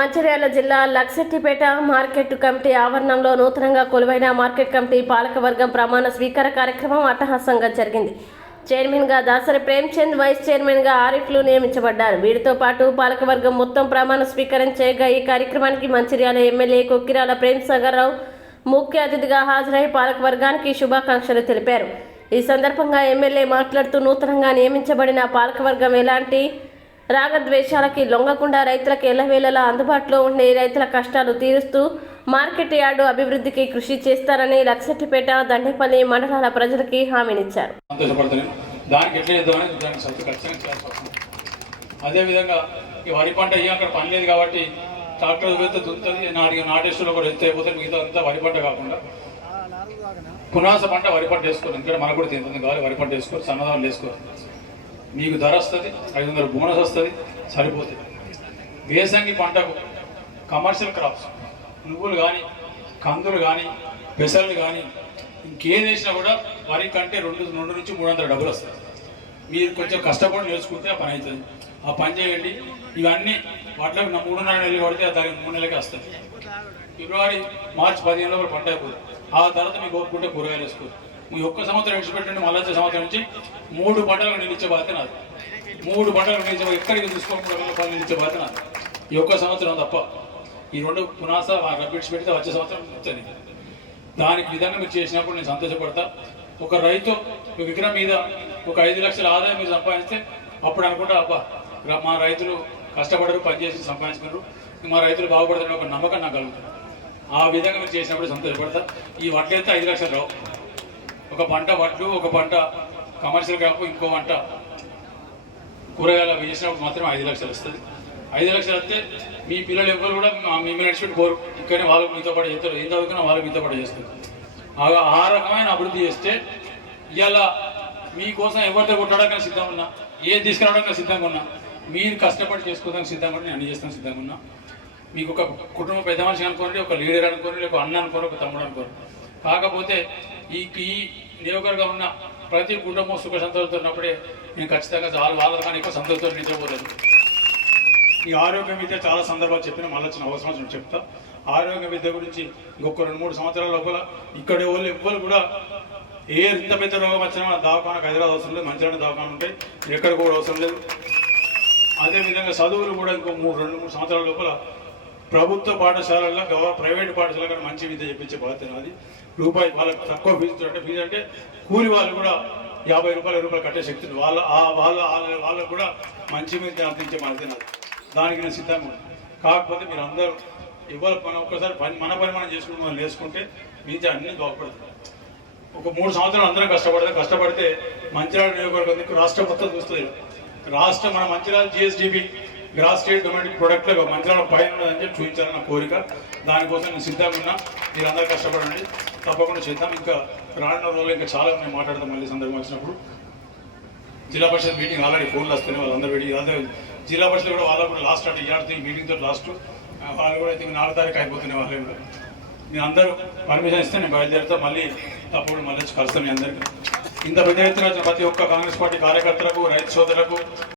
మంచిర్యాల జిల్లా Luxettipet market committee ఆవరణంలో నూతనంగా కొలువైన మార్కెట్ కమిటీ పాలకవర్గం ప్రమాణ స్వీకార కార్యక్రమం అట్టహాసంగా జరిగింది. చైర్మన్గా దాసరి ప్రేమ్చంద్ వైస్ చైర్మన్గా ఆరిఫ్లు నియమించబడ్డారు. వీరితో పాటు పాలకవర్గం మొత్తం ప్రమాణ స్వీకారం చేయగా ఈ కార్యక్రమానికి మంచిర్యాల ఎమ్మెల్యే కొక్కిరాల ప్రేమ్ సాగర్రావు ముఖ్య అతిథిగా హాజరై పాలకవర్గానికి శుభాకాంక్షలు తెలిపారు. ఈ సందర్భంగా ఎమ్మెల్యే మాట్లాడుతూ నూతనంగా నియమించబడిన పాలకవర్గం ఎలాంటి రాగద్వేషాలకి లొంగకుండా రైతులకు ఎల్లవేళలా అందుబాటులో ఉండే రైతుల కష్టాలు తీరుస్తూ మార్కెట్ యార్డు అభివృద్ధికి కృషి చేస్తారని లక్సెట్టిపేట దండేపల్లి మండలాల ప్రజలకి హామీనిచ్చారు. సంతోషపడుతున్నాను అదేవిధంగా ఈ వరి పంట ఏ అక్కడ పని లేదు కాబట్టి ట్రాక్టర్ వెళ్తే దుంతుంది నాలుగు నాటేశ్వరంలో కూడా ఎత్తే అయిపోతే మిగతా అంతా వరి పంట కాకుండా పునాస పంట వరి పంట వేసుకోరు ఎందుకంటే మనకు కూడా తింటుంది కావాలి వరి పంట వేసుకోరు సన్నదాలు వేసుకోరు మీకు ధర వస్తుంది ఐదు వందల బోనస్ వస్తుంది సరిపోతుంది. వేసంగి పంటకు కమర్షియల్ క్రాప్స్ నువ్వులు కానీ కందులు కానీ పెసర్లు కానీ ఇంకేం చేసినా కూడా వరి కంటే రెండు రెండు నుంచి మూడు వందల డబ్బులు వస్తుంది. మీరు కొంచెం కష్టపడి నేర్చుకుంటే ఆ పని అవుతుంది ఆ పని చేయండి. ఇవన్నీ వాటిలోకి నా మూడున్నర నెలలు పడితే దానికి మూడు నెలలకే వస్తుంది. ఫిబ్రవరి మార్చి పదిహేను లోపల పంట అయిపోతుంది. ఆ తర్వాత మీకు కోరుకుంటే కూరగాయలు వేసుకోరు ఈ ఒక్క సంవత్సరం విడిచిపెట్టండి మళ్ళీ వచ్చే సంవత్సరం నుంచి మూడు పంటలు నిలిచే బాధ్యత నాది. మూడు పంటలు నిలిచే ఎక్కడికి చూసుకోకుండా పనులు నిలిచే బాధ్యత నాది. ఈ ఒక్క సంవత్సరం తప్ప. ఈ రెండు పునాస రబ్బిడ్స్ పెడితే వచ్చే సంవత్సరం వచ్చింది. దానికి విధంగా మీరు చేసినప్పుడు నేను సంతోషపడతా. ఒక రైతు ఒక విగ్రహం మీద ఒక ఐదు లక్షల ఆదాయం మీరు సంపాదిస్తే అప్పుడు అనుకుంటా అబ్బా మా రైతులు కష్టపడరు పనిచేసి సంపాదించుకున్నారు. మా రైతులు బాగుపడతారని ఒక నమ్మకం నాకు కలుగుతుంది. ఆ విధంగా మీరు చేసినప్పుడు సంతోషపడతా. ఈ వడ్లు అయితే ఐదు లక్షలు రావు. ఒక పంట వడ్లు ఒక పంట కమర్షియల్ క్రాప్ ఇంకో పంట. కూరగాయలు వేసినప్పుడు మాత్రం ఐదు లక్షలు వస్తుంది. ఐదు లక్షలు వస్తే మీ పిల్లలు ఎవరు కూడా మా- మిమ్మల్ని నడిచిపెట్టి పోరు. ఇక్కడనే వాళ్ళు మీతో పాటు చేస్తారు. ఏం చదువుకున్నా వాళ్ళు మీతో పాటు చేస్తారు. ఆ- ఆ రకమైన అభివృద్ధి చేస్తే ఇవాళ మీకోసం ఎవరితో కొట్టడానికి సిద్ధంగా ఉన్నా ఏది తీసుకురావడానికి సిద్ధంగా ఉన్నా మీరు కష్టపడి చేసుకోవడానికి సిద్ధంగా ఉన్నా నేను అన్ని చేస్తాను సిద్ధంగా ఉన్నా. మీకు ఒక కుటుంబ పెద్ద మనిషి అనుకోండి ఒక లీడర్ అనుకోండి ఒక అన్న అనుకోండి ఒక తమ్ముడు అనుకోండి. కాకపోతే ఈ ఈ నియోగర్గా ఉన్న ప్రతి కుటుంబం సుఖ సంతోషంతో ఉన్నప్పుడే నేను ఖచ్చితంగా చాలా వాళ్ళకన్నా ఎక్కువ సంతోషంతో నిద్రపోలేదు. ఈ ఆరోగ్య విద్య చాలా సందర్భాలు చెప్పిన మళ్ళీ వచ్చిన అవసరం వచ్చిన చెప్తా. ఆరోగ్య విద్య గురించి ఇంకొక రెండు మూడు సంవత్సరాల లోపల ఇక్కడ వాళ్ళు ఎవ్వరు కూడా ఏ ఇంత పెద్ద రోగం వచ్చినా మన దవాఖానకు హైదరాబాద్ అవసరం లేదు మంచిగా దవాఖాన ఉంటాయి ఎక్కడ కూడా అవసరం లేదు. అదేవిధంగా చదువులు కూడా ఇంకో మూడు రెండు మూడు సంవత్సరాల లోపల ప్రభుత్వ పాఠశాలల్లో గవ ప్రైవేట్ పాఠశాల కూడా మంచి విద్య చెప్పించే బాధ్యత నాది. రూపాయి వాళ్ళకి తక్కువ ఫీజు అంటే ఫీజు అంటే కూలి వాళ్ళు కూడా యాభై రూపాయల రూపాయలు కట్టే శక్తి వాళ్ళ వాళ్ళ వాళ్ళ- వాళ్ళకు కూడా మంచి విద్య అందించే బాధ్యత నాది. దానికి నేను సిద్ధంగా కాకపోతే మీరు అందరూ ఇవ్వాలి మనం ఒక్కసారి పని మన పని మనం చేసుకుంటూ మనం వేసుకుంటే మిగతా అన్ని బాగుపడుతుంది. ఒక మూడు సంవత్సరాలు అందరం కష్టపడతాం కష్టపడితే మంచిర్యాల నియోజకవర్గం రాష్ట్రం మొత్తం చూస్తుంది. రాష్ట్రం మన Mancherial GSDP gross state domestic product మంచిగా పైన ఉన్నదని చెప్పి చూపించాలని నా కోరిక. దానికోసం నేను సిద్ధంగా ఉన్నా. మీరు అందరూ కష్టపడండి. తప్పకుండా చేద్దాం. ఇంకా రానున్న రోజులు ఇంకా చాలా మేము మాట్లాడతాం మళ్ళీ సందర్భం వచ్చినప్పుడు. జిల్లా పరిషత్ మీటింగ్ ఆల్రెడీ ఫోన్లు వస్తున్నాయి. వాళ్ళందరూ పెట్టి అదే జిల్లా పరిషత్ కూడా వాళ్ళు కూడా లాస్ట్ అంటే ఇవాళ మీటింగ్ తోటి లాస్ట్ వాళ్ళు కూడా అయితే నాలుగు తారీఖు అయిపోతున్నాయి వాళ్ళు కూడా. మీరు అందరూ పర్మిషన్ ఇస్తే నేను బయలుదేరుతా. మళ్ళీ తప్పుడు మళ్ళీ కలుస్తాను మీ అందరికీ. ఇంత పెద్ద ఎత్తున ప్రతి ఒక్క కాంగ్రెస్ పార్టీ కార్యకర్తలకు రైతు సోదరులకు